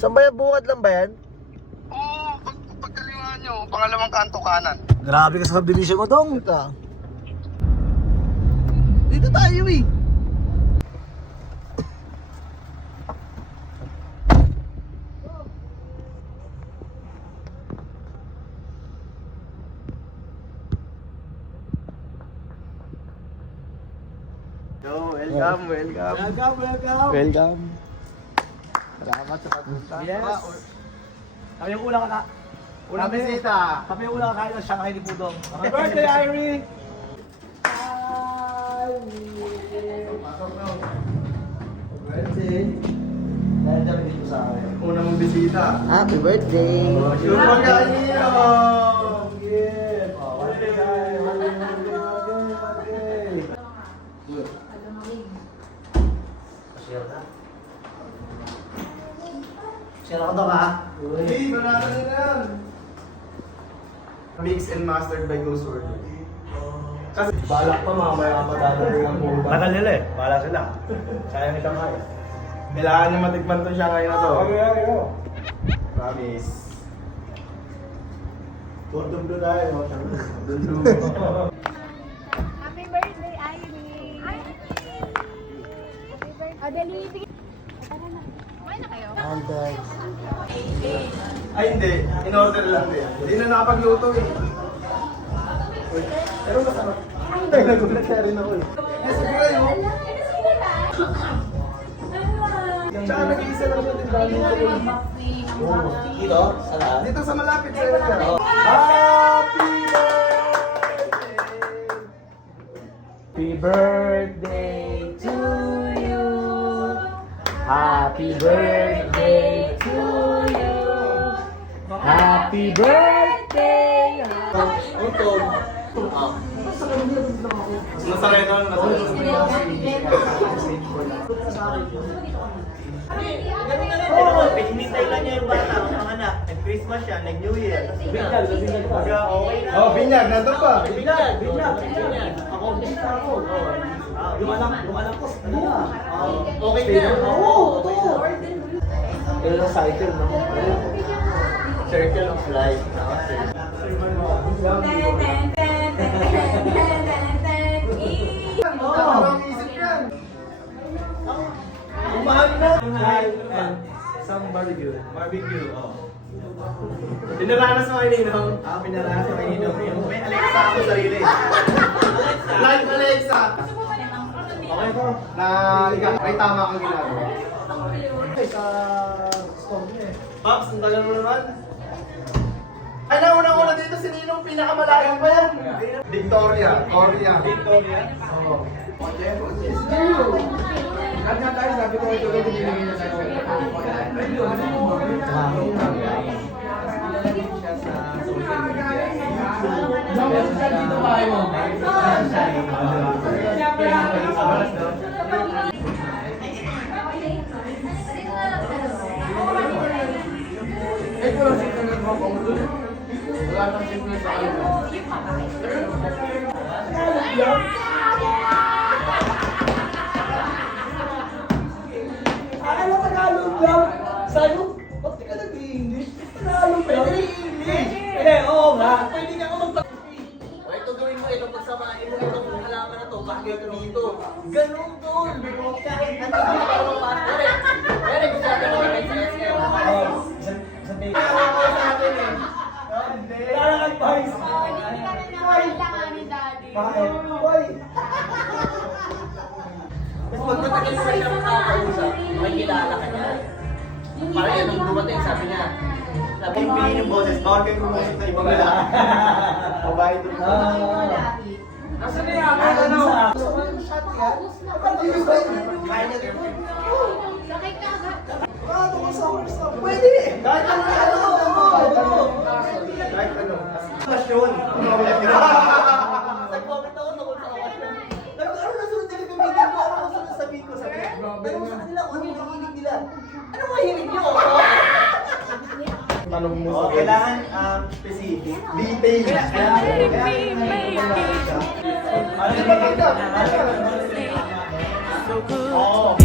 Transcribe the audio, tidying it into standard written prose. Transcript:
Saan ba yan? Bungad lang ba yan? Oo, pagkaliwa nyo, pangalawang kanto kanan. Grabe ka sa subdivision mo, Dong. Dito tayo eh. Yo, welcome. Welcome. Salamat sa pagpunta. Yes. Kami yung unang Unang bisita. Kami yung unang kakain ng Shanghai ni Pudong. Happy birthday, Irene! Birthday. Dahil kami dito sa akin. Unang mong bisita. Happy birthday. Sure magkakanino. Gift! Oh, birthday, guys! Birthday! Share na. Share ako, Dong, ha? Hey, banana nila yan. Mixed and mastered by Ghost Order. Kasi Balak pa mamaya madadali ng buong tagal nila eh. Bala sila. Sayang ni Shanghai. kailangan nyo matikman to siya ngayon na to. Okay. Promise. Dundum tayo. Happy birthday, Irene! Happy birthday! Dali, sige. Tara na. Kumain na kayo? Ay hindi, in order lang din. Hindi na nakapagluto eh. Uy, pero masarap. Ay, nagulat siya rin ako eh. Yes, siguro yun. Tsaka nag-iisa lang siya din dahil dito. Dito? Saan? Dito sa malapit sa area. Happy birthday to you. Happy birthday to you. Happy birthday. Utog. Masakay doon, Hinintay lang niya yung bata, ang anak. Nag-Christmas siya, nag-New Year. Binyag. Kaya okay na. Oh, binyag, nandun pa. Binyag. Ako, bista ako. Yung anak ko, ano na? Okay na. Oo, totoo. Pero sa cycle, no? Circle of life. Ang isip yan. Umahal na. And some barbecue. Barbecue, oh. Pinaranas mo kayo ninong. Pinaranas mo kayo ninong. May Alexa ako sarili. Live Alexa. Okay po. Na ikaw, may tama kang ginagawa. Sa store niya eh. Pops, ang tagal mo naman. Ay, nauna-una dito si Ninong, pinakamalayo pa yan. Victoria. Victoria. Oo. Kanya tayo, sabi ko ito rin binigay na tayo. Dito tayo. Wala nang simple sa akin. Akala Tagalog lang. Sabi ko, ba't di ka nag-English? Tagalog lang. Pwede English. Hindi, oo nga. Pwede ka magpag... O ito gawin mo, itong pagsamahin mo, itong halaman na to, bakit ito dito? Ganun doon! Kahit ano ka parang pastor eh. Pero gusto natin mga SMS kayo. Isang day. Kaya nag-advise. Bakit? Why? Mas pag matagal mo siya makakausap, may kilala ka niya. Parang yan, nung dumating, sabi niya, sabi Yung pili yung boses, bawal kayo kumusip na ibang lalaki. Babae doon. Nasaan na yan? Ano? Kaya niya din. Sakay ka agad. Pwede! Kahit ano. Kahit ano. Pasyon. nag-comment ako tungkol sa okasyon. Nagkaroon na sunod nila gamitin ko, ano ang sasabihin ko, sabi niya. Pero sa kanila, kung ano yung nakikinig nila. Ano mahilig niyo? Tanong mo Oh, sa kailangan specific. detail. Ano yung matanggap? Oo.